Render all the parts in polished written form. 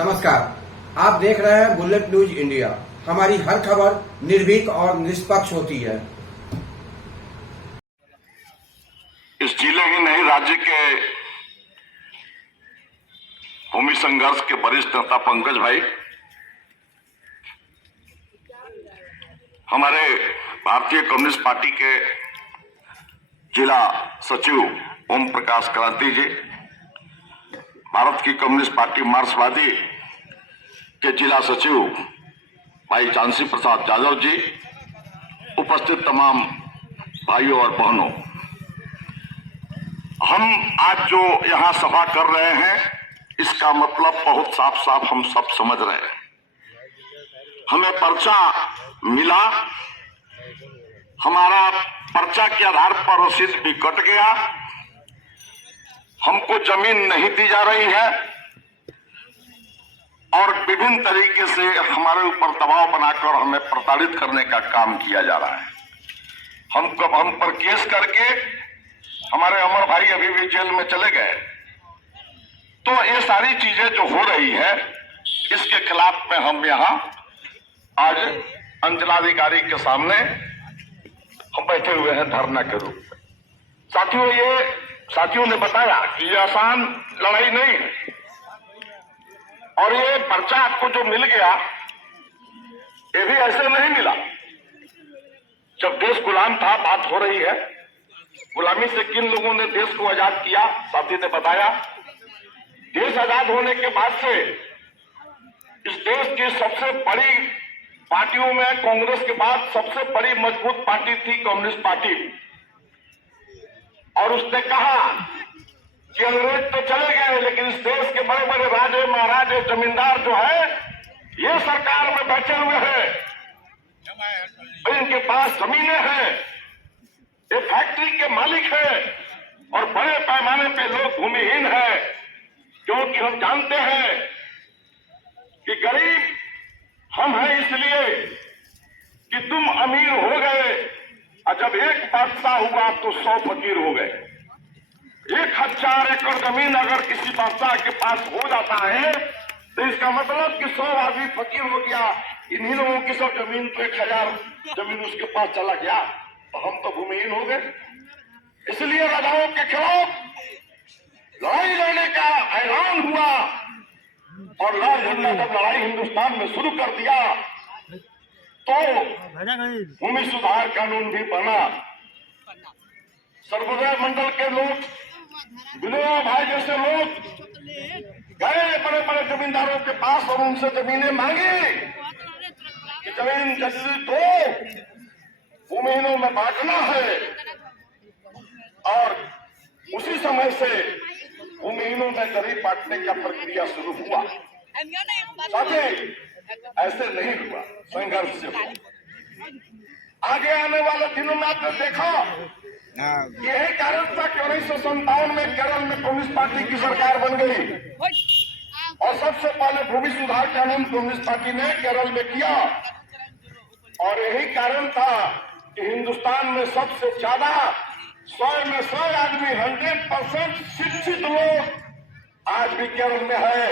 नमस्कार, आप देख रहे हैं बुलेट न्यूज इंडिया। हमारी हर खबर निर्भीक और निष्पक्ष होती है। इस जिले ही नहीं, राज्य के भूमि संघर्ष के वरिष्ठ नेता पंकज भाई, हमारे भारतीय कम्युनिस्ट पार्टी के जिला सचिव ओम प्रकाश क्रांति जी, भारत की कम्युनिस्ट पार्टी मार्क्सवादी के जिला सचिव भाई झांसी प्रसाद यादव जी, उपस्थित तमाम भाइयों और बहनों, हम आज जो यहाँ सभा कर रहे हैं इसका मतलब बहुत साफ साफ हम सब समझ रहे हैं। हमें पर्चा मिला, हमारा पर्चा के आधार पर रसीद भी कट गया, हमको जमीन नहीं दी जा रही है और विभिन्न तरीके से हमारे ऊपर दबाव बनाकर हमें प्रताड़ित करने का काम किया जा रहा है। हम पर केस करके हमारे अमर भाई अभी भी जेल में चले गए। तो ये सारी चीजें जो हो रही है इसके खिलाफ में हम यहाँ आज अंचलाधिकारी के सामने हम बैठे हुए हैं धरना के रूप में। साथियों ने बताया कि ये आसान लड़ाई नहीं है और ये पर्चा आपको जो मिल गया ये भी ऐसे नहीं मिला। जब देश गुलाम था, बात हो रही है गुलामी से किन लोगों ने देश को आजाद किया, साथी ने बताया। देश आजाद होने के बाद से इस देश की सबसे बड़ी पार्टियों में कांग्रेस के बाद सबसे बड़ी मजबूत पार्टी थी कम्युनिस्ट पार्टी, और उसने कहा कि अंग्रेज तो चले गए लेकिन इस देश के बड़े बड़े राजे महाराजे जमींदार जो है ये सरकार में बैठे हुए हैं, इनके पास जमीनें हैं, ये फैक्ट्री के मालिक हैं और बड़े पैमाने पे लोग भूमिहीन हैं, क्योंकि हम जानते हैं कि गरीब हम हैं इसलिए कि तुम अमीर हो गए और जब एक बादशाह हुआ तो 100 फकीर हो गए। 1000 एकड़ जमीन अगर किसी बादशाह के पास हो जाता है तो इसका मतलब कि 100 आदमी फकीर हो गया। इन्हीं लोगों की सब जमीन तो 1000 जमीन उसके पास चला गया तो हम तो भूमिहीन हो गए। इसलिए राजाओं के खिलाफ लड़ाई लड़ने का ऐलान हुआ और लाल झंडा जब लड़ाई हिंदुस्तान में शुरू कर दिया तो भूमि सुधार कानून भी बना। सर्वोदय मंडल के लोग, विनोबा भाई जैसे लोग गए बड़े बड़े जमींदारों के पास और उनसे जमीनें मांगी कि जमीन जल्दी दो, भूमिहीनों में बांटना है। और उसी समय से भूमिहीनों में गरीब बांटने का प्रक्रिया शुरू हुआ। साथी, ऐसे नहीं हुआ, संघर्ष से हुआ। आगे आने वाले दिनों में आपने देखा यही कारण था कि 1957 में केरल में कम्युनिस्ट पार्टी की सरकार बन गई और सबसे पहले भूमि सुधार कानून कम्युनिस्ट पार्टी ने केरल में किया। और यही कारण था कि हिंदुस्तान में सबसे ज्यादा 100 में 100 आदमी 100% शिक्षित लोग आज भी केरल में है,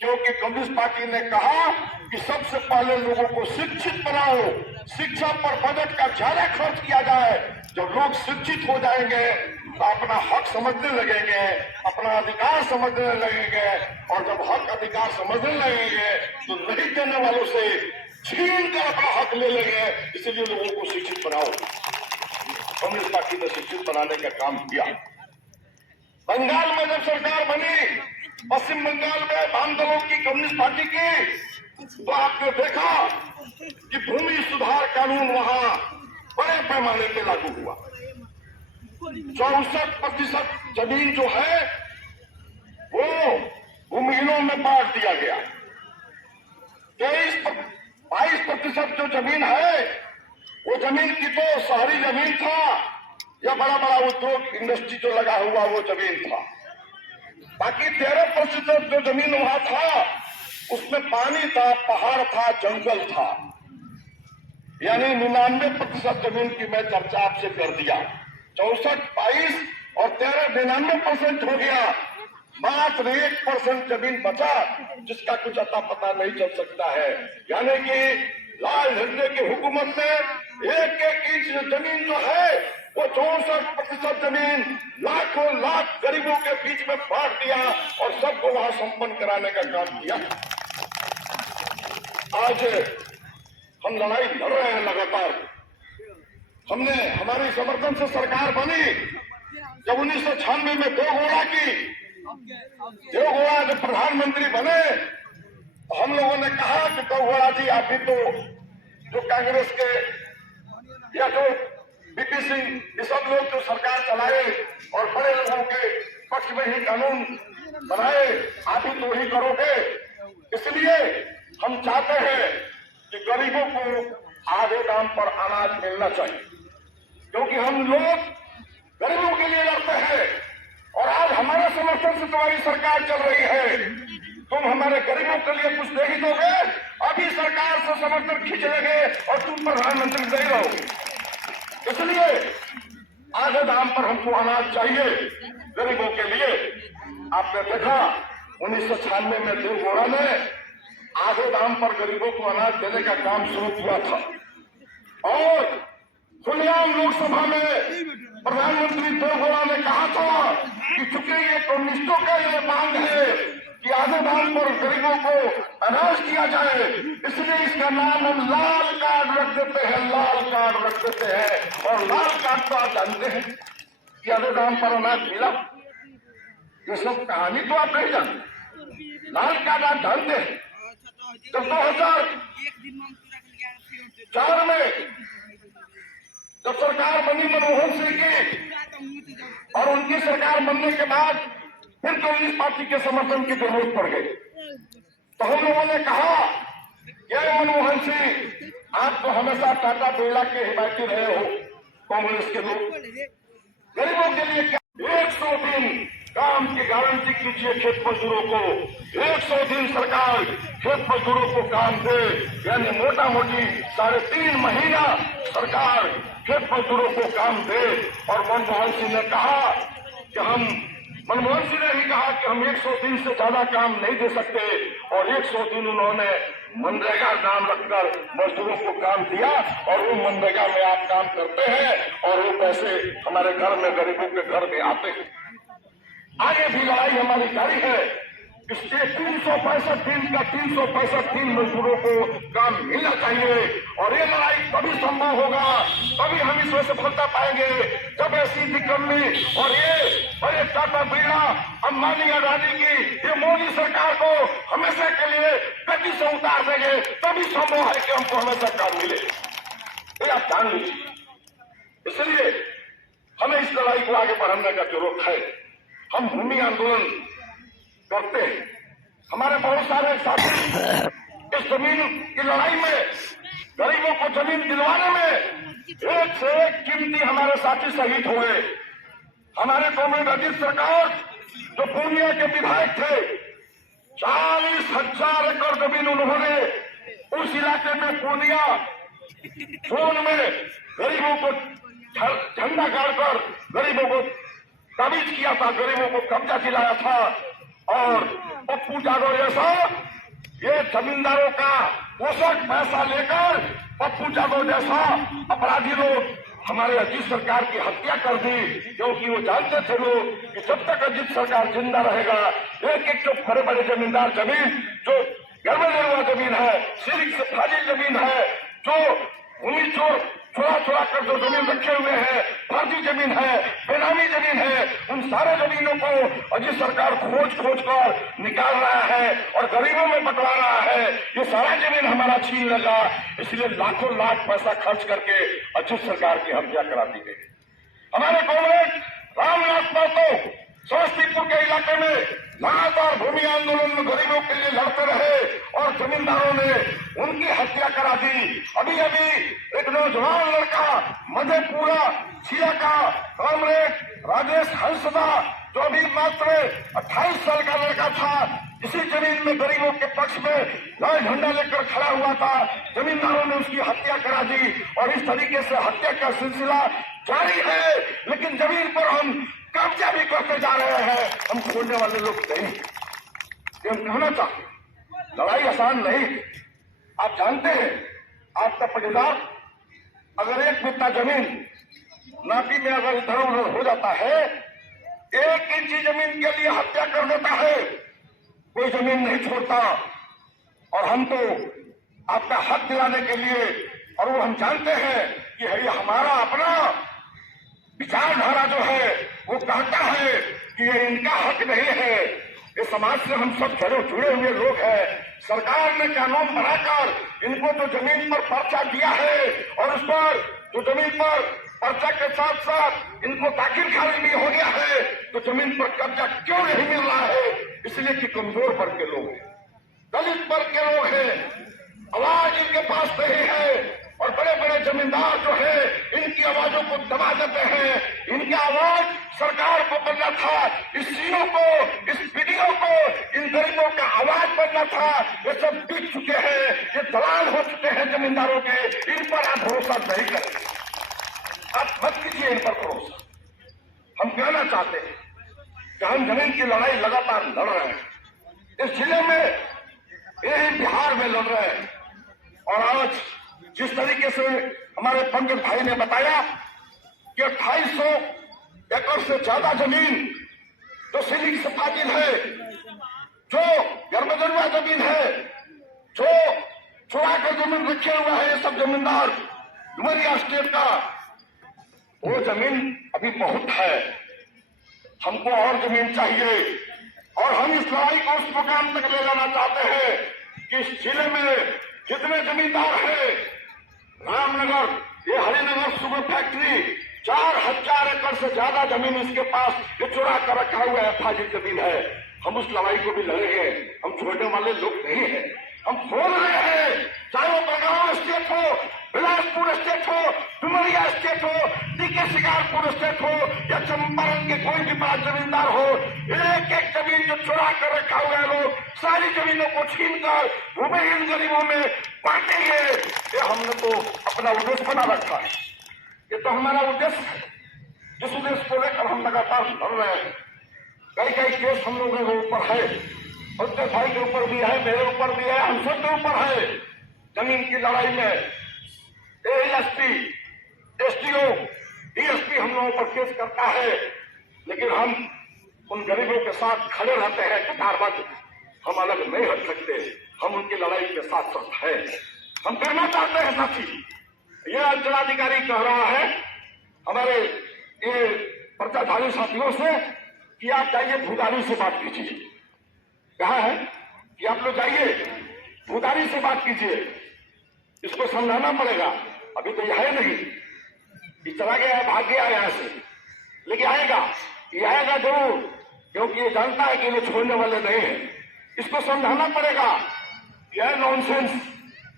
क्योंकि कम्युनिस्ट पार्टी ने कहा कि सबसे पहले लोगों को शिक्षित बनाओ, शिक्षा पर बजट का ज्यादा खर्च किया जाए। जब लोग शिक्षित हो जाएंगे तो अपना हक समझने लगेंगे, अपना अधिकार समझने लगेंगे, और जब हक अधिकार समझने लगेंगे तो नहीं देने वालों से छीन कर अपना हक ले लेंगे। इसलिए लोगों को शिक्षित बनाओ। कम्युनिस्ट पार्टी ने शिक्षित बनाने का काम किया। बंगाल में जब सरकार बनी, पश्चिम बंगाल में वाम दलों की कम्युनिस्ट पार्टी की, तो आपने देखा कि भूमि सुधार कानून वहां बड़े पैमाने पे लागू हुआ। 64% जमीन जो है वो भूमिहीनों में बांट दिया गया। 22% जो जमीन है वो जमीन की तो शहरी जमीन था या बड़ा बड़ा उद्योग इंडस्ट्री जो लगा हुआ वो जमीन था। बाकी 13% जो जमीन वहां था उसमें पानी था, पहाड़ था, जंगल था। यानी 99% जमीन की मैं चर्चा आपसे कर दिया। 64, 22 और 13 99% हो गया। मात्र 1% जमीन बचा जिसका कुछ अता पता नहीं चल सकता है। यानी कि लाल झंडे की हुकूमत ने एक एक इंच जमीन जो है वो 64% जमीन लाखों लाख गरीबों के बीच में बांट दिया और सबको वहां संपन्न कराने का काम किया। आज हम लड़ाई लड़ रहे हैं लगातार। हमने हमारी समर्थन से सरकार बनी जब 1996 में देवगौड़ा की। देवगौड़ा जब प्रधानमंत्री बने तो हम लोगों ने कहा कि देवगौड़ा जी आप भी तो जो कांग्रेस के या जो बीपी सिंह ये सब लोग जो सरकार चलाए और बड़े लोगों के पक्ष में ही कानून बनाए, आप ही तो ही करोगे। इसलिए हम चाहते हैं कि गरीबों को आधे दाम पर अनाज मिलना चाहिए, क्योंकि हम लोग गरीबों के लिए लड़ते हैं और आज हमारे समर्थन से तुम्हारी सरकार चल रही है। तुम हमारे गरीबों के लिए कुछ दे ही दोगे, अभी सरकार से समर्थन खींच लेंगे और तुम प्रधानमंत्री नहीं रहोगे। इसलिए आधे दाम पर हमको अनाज चाहिए गरीबों के लिए। आपने देखा 1996 में देवगौड़ा ने आधे दाम पर गरीबों को अनाज देने का काम शुरू किया था और खुलेआम लोकसभा में प्रधानमंत्री देवगौड़ा ने कहा था कि चूंकि ये कम्युनिस्टों का ये मांग है कि आधे दाम पर गरीबों को अनाज दिया जाए, इसलिए इसका नाम हम लाल कार्ड रख देते हैं। लाल कार्ड रख देते हैं और लाल कार्ड तो आप जानते हैं कि आधे दाम पर अनाज मिला। ये सब कहानी तो आप नहीं जानते, लाल कार्ड आप जानते हैं। जब 2004 में जब सरकार बनी मनमोहन सिंह की और उनकी सरकार बनने के बाद फिर कांग्रेस पार्टी के समर्थन की जरूरत पड़ गई, तो हम लोगों ने कहा ये मनमोहन सिंह आप तो हमेशा टाटा बिरला के हिमायती रहे हो, कांग्रेस के लोग गरीबों के लिए क्या 100 दिन काम की गारंटी कीजिए खेत मजदूरों को। 100 दिन सरकार खेत मजदूरों को काम दे, यानी मोटा मोटी 3.5 महीना सरकार खेत मजदूरों को काम दे। और मनमोहन सिंह ने कहा कि मनमोहन सिंह ने भी कहा कि हम 100 दिन से ज्यादा काम नहीं दे सकते और 100 दिन उन्होंने मनरेगा नाम रखकर मजदूरों को काम दिया और वो मनरेगा में आप काम करते हैं और वो पैसे हमारे घर में गरीबों के घर में आते हैं। आगे भी लड़ाई हमारी जारी है। इसके 365 दिन का 365 दिन मजदूरों को काम मिलना चाहिए और ये लड़ाई तभी संभव होगा, तभी हम इसमें सफलता पाएंगे जब ऐसी निकम्मी और ये बड़े टाटा बिरला अंबानी अडानी की ये मोदी सरकार को हमेशा के लिए गति से उतार देंगे, तभी संभव है कि हमको हमेशा काम मिले। ये आप जान लीजिए। इसलिए हमें इस लड़ाई को आगे बढ़ाने का जरूरत है। हम भूमि आंदोलन करते हैं, हमारे बहुत सारे साथी इस जमीन की लड़ाई में गरीबों को जमीन दिलवाने में एक से एक कीमती हमारे साथी शहीद हुए। हमारे कॉमरेड अजीत सरकार जो पूर्णिया के विधायक थे, 40,000 एकड़ जमीन उन्होंने उस इलाके में पूर्णिया जोन में गरीबों को झंडा गाड़कर गरीबों को ताबीज किया था, गरीबों को कब्जा दिलाया था। और पप्पू जादव जैसा ये जमींदारों का पोषक पैसा लेकर पप्पू जादव जैसा अपराधी लोग हमारे अजीत सरकार की हत्या कर दी, क्योंकि वो जानते थे लोग कि जब तक अजीत सरकार जिंदा रहेगा एक एक जो बड़े बड़े जमींदार जमीन जो गर्भनिर्वाह जमीन है, सिरिक से फाजिल जमीन है, जो भूमि चोर चुरा कर जो जमीन रखे हुए हैं, फर्जी जमीन है, बेनामी जमीन है, उन सारे जमीनों को अजीत सरकार खोज कर निकाल रहा है और गरीबों में बंटवा रहा है। ये सारा जमीन हमारा छीन लेगा, इसलिए लाखों लाख पैसा खर्च करके अजीत सरकार की हत्या करा दी गई। हमारे कांग्रेस रामनाथ महतो समस्तीपुर के इलाके में लगातार भूमि आंदोलन में गरीबों के लिए लड़ते रहे और जमींदारों ने उनकी हत्या करा दी। अभी एक नौजवान लड़का मधेपुरा जिला का कॉमरेड राजेश हंसदा, जो अभी मात्र 28 साल का लड़का था, इसी जमीन में गरीबों के पक्ष में लाल झंडा लेकर खड़ा हुआ था। जमींदारों ने उसकी हत्या करा दी और इस तरीके से हत्या का सिलसिला जारी है। लेकिन जमीन पर हम कब्जा भी करते जा रहे हैं, हम छोड़ने वाले लोग नहीं। ये हम कहना चाहते, लड़ाई आसान नहीं। आप जानते हैं, आपका पटीदार अगर एक बित्ता जमीन नापी में अगर इधर उधर हो जाता है, 1 इंची जमीन के लिए हत्या कर देता है, कोई जमीन नहीं छोड़ता। और हम तो आपका हक दिलाने के लिए, और वो हम जानते हैं कि ये हमारा अपना विचारधारा जो है वो कहता है कि ये इनका हक नहीं है। इस समाज से हम सब जुड़े हुए लोग हैं। सरकार ने कानून बनाकर इनको जो जमीन पर पर्चा दिया है, और उस पर जो जमीन पर पर्चा के साथ साथ इनको दाखिल खारिज भी हो गया है, तो जमीन पर कब्जा क्यों नहीं मिल रहा है? इसलिए कि कमजोर वर्ग के लोग हैं, दलित वर्ग के लोग हैं, आवाज इनके पास नहीं है। और बड़े बड़े जमींदार जो है इनकी आवाजों को दबा देते हैं। इनकी आवाज सरकार को बनना था, इस सीओ को, इस वीडियो को, इन गरीबों का आवाज बनना था। ये सब बीत चुके हैं, ये दलाल हो चुके हैं जमींदारों के। इन पर आप भरोसा नहीं करें, आप मत कीजिए इन पर भरोसा। हम कहना चाहते हैं कि हम जमीन की लड़ाई लगातार लड़ रहे हैं, इस जिले में, यही बिहार में लड़ रहे हैं। और आज जिस तरीके से हमारे पंकज भाई ने बताया कि 2800 एकड़ से ज्यादा जमीन जो सिलिक से फाजिल है, जो गर्मजरुआ जमीन है, जो चुरा कर जमीन रखे हुआ है, ये सब जमींदार डुमरिया स्टेट का, वो जमीन अभी बहुत है। हमको और जमीन चाहिए, और हम इस लड़ाई को उस मुकाम तक ले जाना चाहते हैं कि इस जिले में जितने जमींदार हैं, रामनगर, ये हरिनगर शुगर फैक्ट्री, 4000 एकड़ से ज्यादा जमीन इसके पास ये चुरा कर रखा हुआ है, फाजिल जमीन है। हम उस लड़ाई को भी लड़ेंगे, हम छोड़ने वाले लोग नहीं हैं। हम बोल रहे हैं, चाहे वो बड़गांव स्टेट हो, बिलासपुर स्टेट हो, डुमरिया स्टेट हो, टीके शिकारपुर स्टेट हो, या चंपारण के कोई भी बड़ा जमींदार हो, एक एक जमीन जो चुरा कर रखा हुआ है लोग, सारी जमीनों को छीनकर भूमिहीन गरीबों में बांटेंगे। ये हमने तो अपना उद्देश्य बना रखा है, ये तो हमारा उद्देश्य है, जिस उद्देश्य को लेकर हम लगातार लड़ रहे हैं। कई कई केस हम लोगों के ऊपर है, उसके भाई के ऊपर भी है, मेरे ऊपर भी है, हम सब के ऊपर है। जमीन की लड़ाई में एएसपी, एसडीओ, डीएसपी हम लोगों पर केस करता है, लेकिन हम उन गरीबों के साथ खड़े रहते हैं कतारबद्ध। हम अलग नहीं हट सकते, हम उनकी लड़ाई के साथ साथ है। हम करना चाहते हैं साथी, ये अंचलाधिकारी कह रहा है हमारे ये पर्चाधारी साथियों से कि आप जाइए भूदारी से बात कीजिए। कहा है कि आप लोग जाइए भूदारी से बात कीजिए, इसको समझाना पड़ेगा। अभी तो यह है नहीं, ये चला गया है, भाग गया यहाँ से, लेकिन आएगा, ये आएगा जरूर, क्योंकि ये जानता है कि ये छोड़ने वाले नहीं है। इसको समझाना पड़ेगा, यह नॉनसेंस,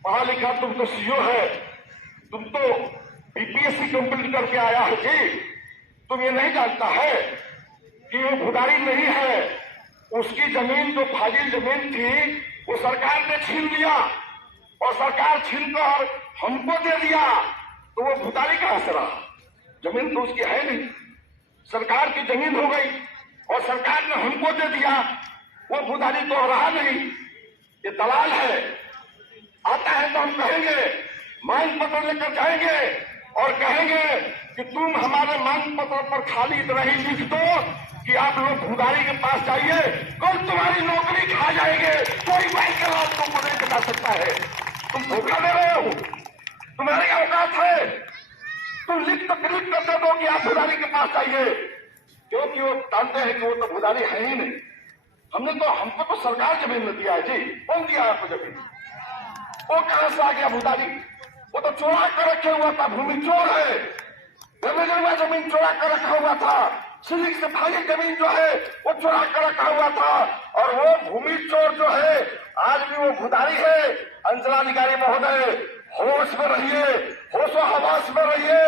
पढ़ा लिखा तुम तो सीओ है, तुम तो बीपीएससी कंप्लीट करके आया है जी, तुम ये नहीं जानता है कि वो भूदारी नहीं है, उसकी जमीन जो फाजिल जमीन थी वो सरकार ने छीन लिया, और सरकार छीनकर हमको दे दिया, तो वो भूदारी कहां से रहा? जमीन तो उसकी है नहीं, सरकार की जमीन हो गई और सरकार ने हमको दे दिया, वो भूदारी तो रहा नहीं, ये दलाल है। आता है तो हम कहेंगे, मांग पत्र लेकर जाएंगे और कहेंगे कि तुम हमारे मांग पत्र पर खाली इतना ही लिख दो कि आप लोग भूदारी के पास जाइए, कल तुम्हारी नौकरी खा जाएंगे, कोई बैंक का लाभ तुमको नहीं बता सकता है। तुम धोखा दे रहे हो, तुम्हारी औकात है, तुम लिख तो क्लिक कर दे दो कि आप भूदारी के पास जाइए, क्योंकि वो जानते हैं कि वो तो भूदारी है ही नहीं। हमको तो सरकार जमीन में दिया है जी, कौन दिया आपको जमीन? वो कहां से आ गया भूदारी? वो तो चोरा कर रखे हुआ था, भूमि चोर है, जमीन चोरा कर रखा हुआ था, सिलिक से फाजिल जमीन जो है वो चोरा कर रखा हुआ था, और वो भूमि चोर जो है आज भी वो भूदारी है। अंचलाधिकारी महोदय, होश में रहिए, होशो हवास में रहिए।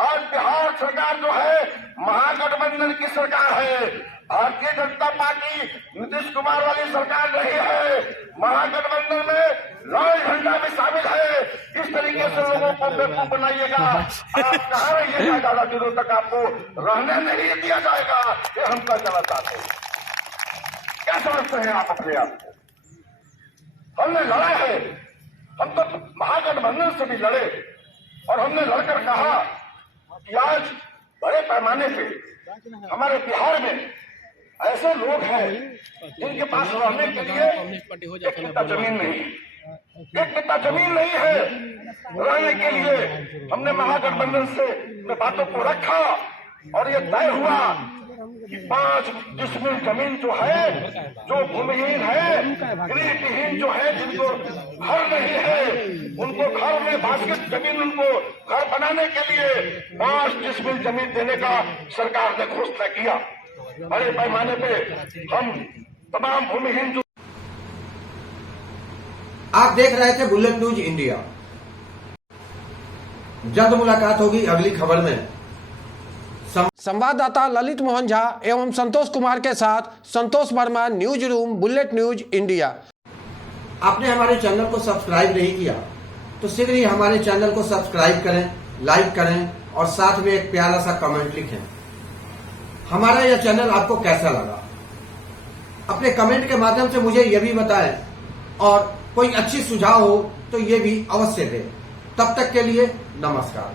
आज बिहार सरकार जो है महागठबंधन की सरकार है, भारतीय जनता पार्टी नीतीश कुमार वाली सरकार नहीं है, महागठबंधन में लाल झंडा भी शामिल है। इस तरीके से लोगों को बेवकूफ बनाइएगा। आप कहाँ रहिएगा ज्यादा दिनों तक, आपको रहने नहीं दिया जाएगा। ये हम क्या कहना चाहते हैं? क्या समझते हैं आप अपने आप को? हमने लड़ा है, हम तो महागठबंधन से भी लड़े और हमने लड़कर कहा कि आज बड़े पैमाने पे हमारे बिहार में ऐसे लोग हैं जिनके पास रहने के लिए एक कितना जमीन नहीं है, एक कितना जमीन नहीं है रहने के लिए। हमने महागठबंधन से बातों को रखा और ये तय हुआ कि 5 डिसमिल जमीन जो है, जो भूमिहीन है, गृहहीन जो है, जिनको घर नहीं है, उनको घर में बास्केट जमीन, उनको घर बनाने के लिए 5 डिसमिल जमीन देने का सरकार ने घोषणा किया। बड़े पैमाने पे हम तमाम भूमिहीन जो आप देख रहे थे बुलेट न्यूज इंडिया। जल्द मुलाकात होगी अगली खबर में। संवाददाता ललित मोहन झा एवं संतोष कुमार के साथ Santosh Verma, news room, bullet news India. आपने हमारे चैनल को सब्सक्राइब नहीं किया तो शीघ्र ही हमारे चैनल को सब्सक्राइब करें, लाइक करें और साथ में एक प्यारा सा कमेंट लिखें। हमारा यह चैनल आपको कैसा लगा, अपने कमेंट के माध्यम से मुझे यह भी बताएं और कोई अच्छी सुझाव हो तो ये भी अवश्य दें। तब तक के लिए नमस्कार।